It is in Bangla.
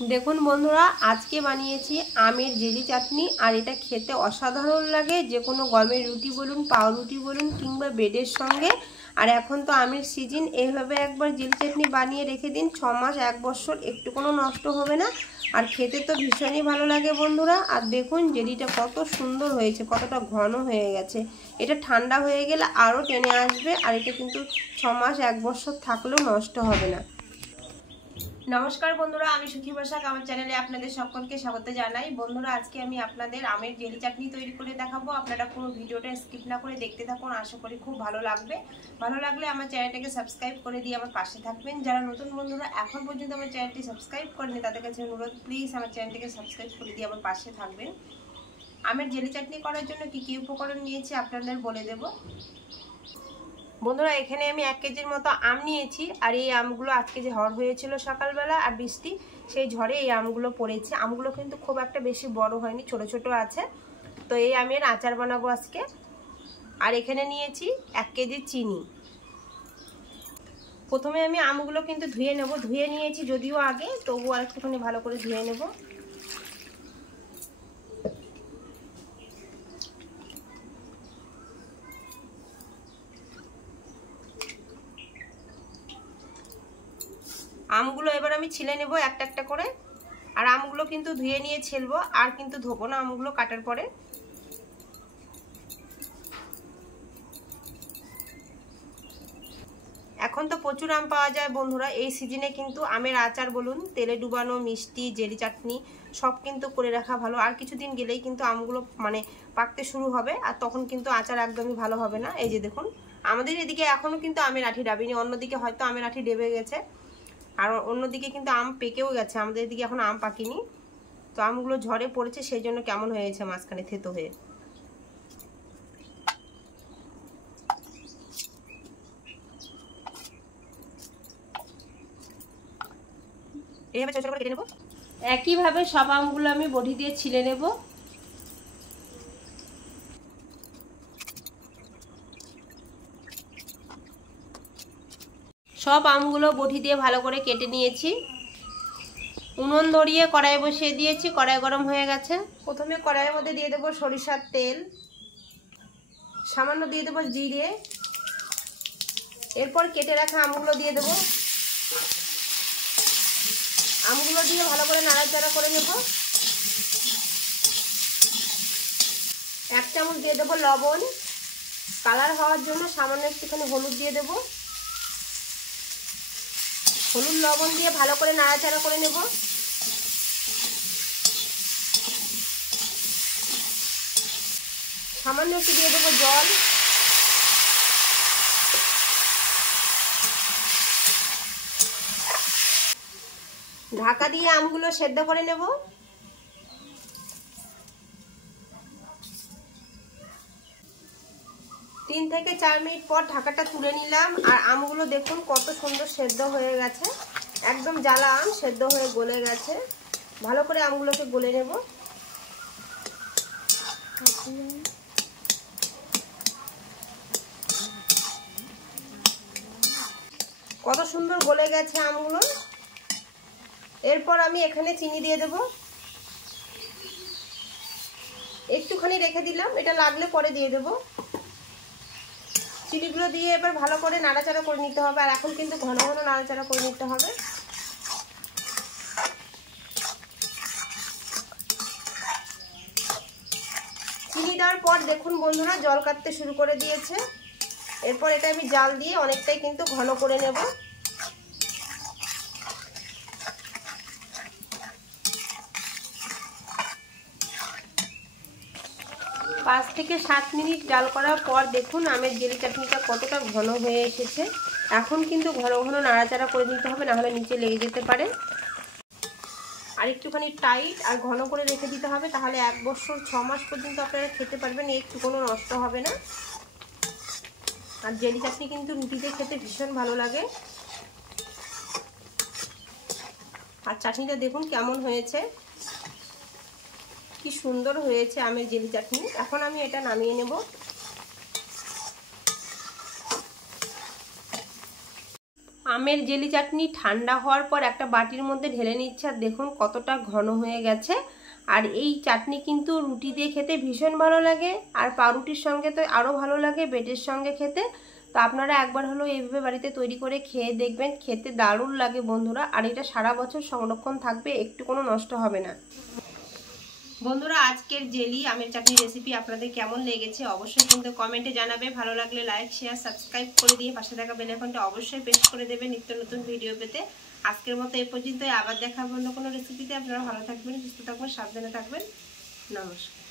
দেখুন বন্ধুরা, আজকে বানিয়েছি আমের জেলি চাটনি। আর এটা খেতে অসাধারণ লাগে, যে কোনো গমের রুটি বলুন, পাউরুটি বলুন, কিংবা ব্রেডের সঙ্গে। আর এখন তো আমের সিজন, এইভাবে একবার জেলি চাটনি বানিয়ে রেখে দিন, 6 মাস 1 বছর একটু কোনো নষ্ট হবে না। আর খেতে তো ভীষণই ভালো লাগে বন্ধুরা। আর দেখুন জেলিটা কত সুন্দর হয়েছে, কতটা ঘন হয়ে গেছে। এটা ঠান্ডা হয়ে গেলে আরও টেনে আসবে। আর এটা কিন্তু 6 মাস 1 বছর থাকলেও নষ্ট হবে না। নমস্কার বন্ধুরা, আমি সুখী বসাক আমার চ্যানেলে আপনাদের সকলকে স্বাগত জানাই। বন্ধুরা, আজকে আমি আপনাদের আমের জেলি চাটনি তৈরি করে দেখাবো। আপনারা পুরো ভিডিওটা স্কিপ না করে দেখতে থাকুন, আশা করি খুব ভালো লাগবে। ভালো লাগলে আমার চ্যানেলটাকে সাবস্ক্রাইব করে দিয়ে আমার পাশে থাকবেন। যারা নতুন বন্ধুরা এখন পর্যন্ত আমার চ্যানেলটি সাবস্ক্রাইব করেনি, তাদের কাছে অনুরোধ, প্লিজ আমার চ্যানেলটাকে সাবস্ক্রাইব করে দিয়ে আমার পাশে থাকবেন। আমের জেলি চাটনি করার জন্য কি কি উপকরণ নিয়েছি আপনাদের বলে দেবো। বন্ধুরা, এখানে আমি 1 কেজির মতো আম নিয়েছি। আর এই আমগুলো আজকে যে ঝড় হয়েছিল সকালবেলা আর বৃষ্টি, সেই ঝড়ে এই আমগুলো পড়েছে। আমগুলো কিন্তু খুব একটা বেশি বড় হয়নি, ছোট ছোট আছে। তো এই আমের আচার বানাবো আজকে। আর এখানে নিয়েছি 1 কেজি চিনি। প্রথমে আমি আমগুলো কিন্তু ধুয়ে নেব। ধুয়ে নিয়েছি যদিও আগে, তবুও আর একটুখানি ভালো করে ধুয়ে নেব। আমগুলো এবার আমি ছিলে নেব একটা একটা করে। আর আমগুলো কিন্তু ধুয়ে নিয়ে ছেলবো, আর কিন্তু ধোবো না আমগুলো কাটার পরে। এখন তো প্রচুর আম পাওয়া যায় বন্ধুরা। এই সিজনে কিন্তু আমের আচার বলুন, তেলে ডুবানো মিষ্টি, জেলি চাটনি সব কিন্তু করে রাখা ভালো। আর কিছুদিন গেলেই কিন্তু আমগুলো পাকতে শুরু হবে, আর তখন কিন্তু আচার একদমই ভালো হবে না। এই যে দেখুন, আমাদের এদিকে এখনো কিন্তু আমের আঁটি ডাবেনি, অন্যদিকে হয়তো আমের আঁটি ডেবে গেছে। আর অন্যদিকে কিন্তু আম পেকেও গেছে, আমাদের এদিকে এখন আম পাকেনি। তো আমগুলো ঝড়ে পড়েছে, সেই জন্য কেমন হয়েছে মাঝখানে থেতো হয়ে। এইভাবে ছোট ছোট করে কেটে নেব। একইভাবে সব আমগুলো আমি বটি দিয়ে ছিলে নেব। সব আমগুলো বটি দিয়ে ভালো করে কেটে নিয়েছি। উনুন ধরিয়ে কড়াই বসিয়ে দিয়েছি, কড়াই গরম হয়ে গেছে। প্রথমে কড়াইয়ের মধ্যে দিয়ে দেবো সরিষার তেল, সামান্য দিয়ে দেবো জিরে। এরপর কেটে রাখা আমগুলো দিয়ে দেবো। আমগুলো দিয়ে ভালো করে নাড়াচাড়া করে নেব। 1 চামচ দিয়ে দেবো লবণ। কালার হওয়ার জন্য সামান্য একটুখানি হলুদ দিয়ে দেবো। হলুদ লবণ দিয়ে ভালো করে নাড়াচাড়া করে নেব। সামান্য একটু দিয়ে দেবো জল। ঢাকা দিয়ে আমগুলো সেদ্ধ করে নেব। 3 থেকে 4 মিনিট পর ঢাকাটা তুলে নিলাম। আর আমগুলো দেখুন কত সুন্দর সেদ্ধ হয়ে গেছে, একদম জ্বালা আম, সেদ্ধ হয়ে গলে গেছে। ভালো করে আমগুলোকে গলে নেব। কত সুন্দর গলে গেছে আমগুলো। এরপর আমি এখানে চিনি দিয়ে দেব। একটুখানি রেখে দিলাম, এটা লাগলে পরে দিয়ে দেব। চিনিগুলো দিয়ে এবার ভালো করে নাড়াচাড়া করে নিতে হবে। আর এখন কিন্তু ঘন ঘন নাড়াচাড়া করে নিতে হবে। চিনি দেওয়ার পর দেখুন বন্ধুরা, জল কাটতে শুরু করে দিয়েছে। এরপর এটা আমি জাল দিয়ে অনেকটাই কিন্তু ঘন করে নেব। 5 থেকে 7 মিনিট জাল করার পর দেখুন আমের জেলি চাটনিটা কতটা ঘন হয়ে এসেছে। এখন কিন্তু ঘন ঘন নাড়াচাড়া করে নিতে হবে, নাহলে নিচে লেগে যেতে পারে। আর একটুখানি টাইট আর ঘন করে রেখে দিতে হবে, তাহলে 1 বছর 6 মাস পর্যন্ত আপনারা খেতে পারবেন, একটু কোনো নষ্ট হবে না। আর জেলি চাটনি কিন্তু রুটিতে খেতে ভীষণ ভালো লাগে। আর চাটনিটা দেখুন কেমন হয়েছে, কি সুন্দর হয়েছে আমের জেলি চাটনি। এখন আমি এটা নামিয়ে নেব। আমের জেলি চাটনি ঠান্ডা হওয়ার পর একটা বাটির মধ্যে ঢেলে নিচ্ছে, আর দেখুন কতটা ঘন হয়ে গেছে। আর এই চাটনি কিন্তু রুটি দিয়ে খেতে ভীষণ ভালো লাগে, আর পাউরুটির সঙ্গে তো আরও ভালো লাগে, ব্রেডের সঙ্গে খেতে। তো আপনারা একবার হলো এইভাবে বাড়িতে তৈরি করে খেয়ে দেখবেন, খেতে দারুণ লাগে বন্ধুরা। আর এটা সারা বছর সংরক্ষণ থাকবে, একটু কোনো নষ্ট হবে না। বন্ধুরা, আজকের জেলি আমের চাটনি রেসিপি আপনাদের কেমন লেগেছে অবশ্যই কিন্তু কমেন্টে জানাবে। ভালো লাগলে লাইক, শেয়ার, সাবস্ক্রাইব করে দিয়ে পাশে থাকা বেল আইকনটা অবশ্যই প্রেস করে দেবে নিত্য নতুন ভিডিও পেতে। আজকের মতো এই পর্যন্তই, আবার দেখা হবে অন্য কোনো রেসিপিতে। আপনারা ভালো থাকবেন, সুস্থ থাকবেন, সাবধানে থাকবেন। নমস্কার।